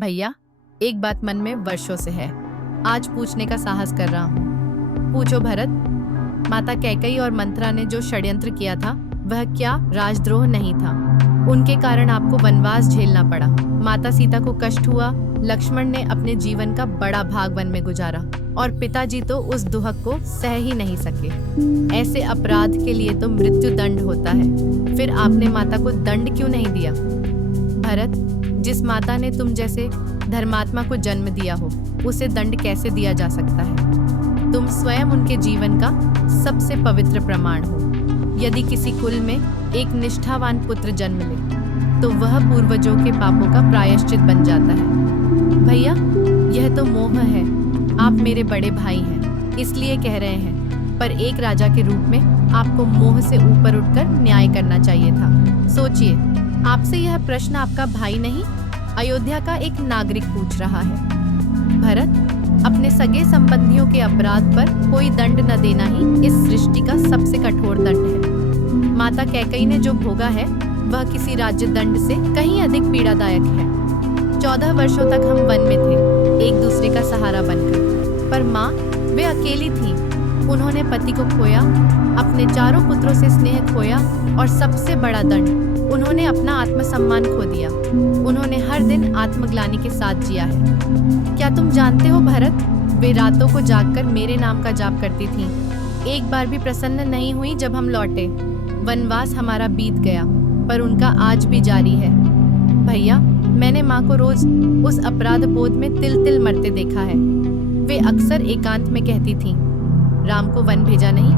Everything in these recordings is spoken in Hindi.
भैया, एक बात मन में वर्षों से है, आज पूछने का साहस कर रहा हूँ। पूछो भरत। माता कैकेयी और मंथरा ने जो षड्यंत्र किया था वह क्या राजद्रोह नहीं था? उनके कारण आपको वनवास झेलना पड़ा। माता सीता को कष्ट हुआ, लक्ष्मण ने अपने जीवन का बड़ा भाग वन में गुजारा और पिताजी तो उस दुहक को सह ही नहीं सके। ऐसे अपराध के लिए तो मृत्यु दंड होता है, फिर आपने माता को दंड क्यों नहीं दिया? भरत, जिस माता ने तुम जैसे धर्मात्मा को जन्म दिया हो उसे दंड कैसे दिया जा सकता है? तुम स्वयं उनके जीवन का सबसे पवित्र प्रमाण हो। यदि किसी कुल में एक निष्ठावान पुत्र जन्म ले तो वह पूर्वजों के पापों का प्रायश्चित बन जाता है। भैया, यह तो मोह है। आप मेरे बड़े भाई हैं, इसलिए कह रहे हैं, पर एक राजा के रूप में आपको मोह से ऊपर उठकर न्याय करना चाहिए था। सोचिए, आपसे यह प्रश्न आपका भाई नहीं, अयोध्या का एक नागरिक पूछ रहा है। भरत, अपने सगे संबंधियों के अपराध पर कोई दंड न देना ही इस सृष्टि का सबसे कठोर दंड है। माता कैकेयी ने जो भोगा है वह किसी राज्य दंड से कहीं अधिक पीड़ादायक है। 14 वर्षों तक हम वन में थे, एक दूसरे का सहारा बनकर, पर माँ, वे अकेली थीं। उन्होंने पति को खोया, अपने चारों पुत्रों से स्नेह खोया और सबसे बड़ा दंड, उन्होंने अपना आत्मसम्मान खो दिया। उन्होंने हर दिन आत्मग्लानि के साथ जिया है। क्या तुम जानते हो भरत, वे रातों को जागकर मेरे नाम का जाप करती थीं। एक बार भी प्रसन्न नहीं हुई जब हम लौटे। वनवास हमारा बीत गया, पर उनका आज भी जारी है। भैया, मैंने माँ को रोज उस अपराध बोध में तिल तिल मरते देखा है। वे अक्सर एकांत में कहती थीं, राम को वन भेजा नहीं,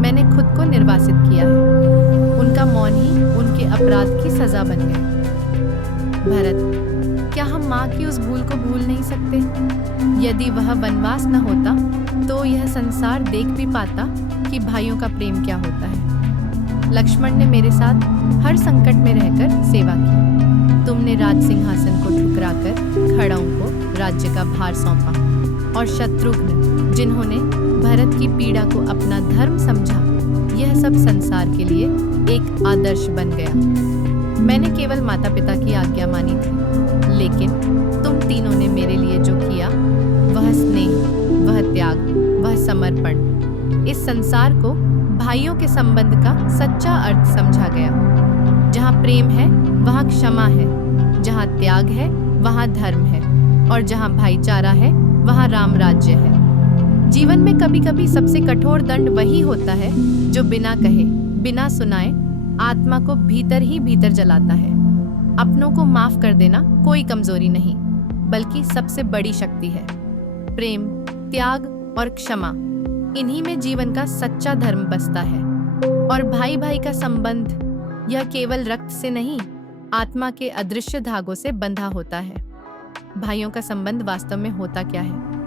मैंने खुद को निर्वासित किया है। उनका मौन ही उनके अपराध की सजा बन गया। भरत, क्या हम माँ की उस भूल को भूल नहीं सकते? यदि वह वनवास न होता तो यह संसार देख भी पाता कि भाइयों का प्रेम क्या होता है। लक्ष्मण ने मेरे साथ हर संकट में रहकर सेवा की। तुमने राज सिंहासन को ठुकराकर खड़ाओं को राज्य का भार सौंपा, और शत्रुघ्न, जिन्होंने भरत की पीड़ा को अपना धर्म समझा, यह सब संसार के लिए एक आदर्श बन गया। मैंने केवल माता पिता की आज्ञा मानी थी, लेकिन तुम तीनों ने मेरे लिए जो किया, वह स्नेह, वह त्याग, वह समर्पण, इस संसार को भाइयों के संबंध का सच्चा अर्थ समझा गया। जहाँ प्रेम है वहाँ क्षमा है, जहाँ त्याग है वहाँ धर्म है, और जहाँ भाईचारा है वहाँ राम राज्य है। जीवन में कभी कभी सबसे कठोर दंड वही होता है जो बिना कहे, बिना सुनाए आत्मा को भीतर ही भीतर जलाता है। अपनों को माफ कर देना कोई कमजोरी नहीं, बल्कि सबसे बड़ी शक्ति है। प्रेम, त्याग और क्षमा, इन्हीं में जीवन का सच्चा धर्म बसता है। और भाई भाई का संबंध, यह केवल रक्त से नहीं, आत्मा के अदृश्य धागों से बंधा होता है। भाइयों का संबंध वास्तव में होता क्या है?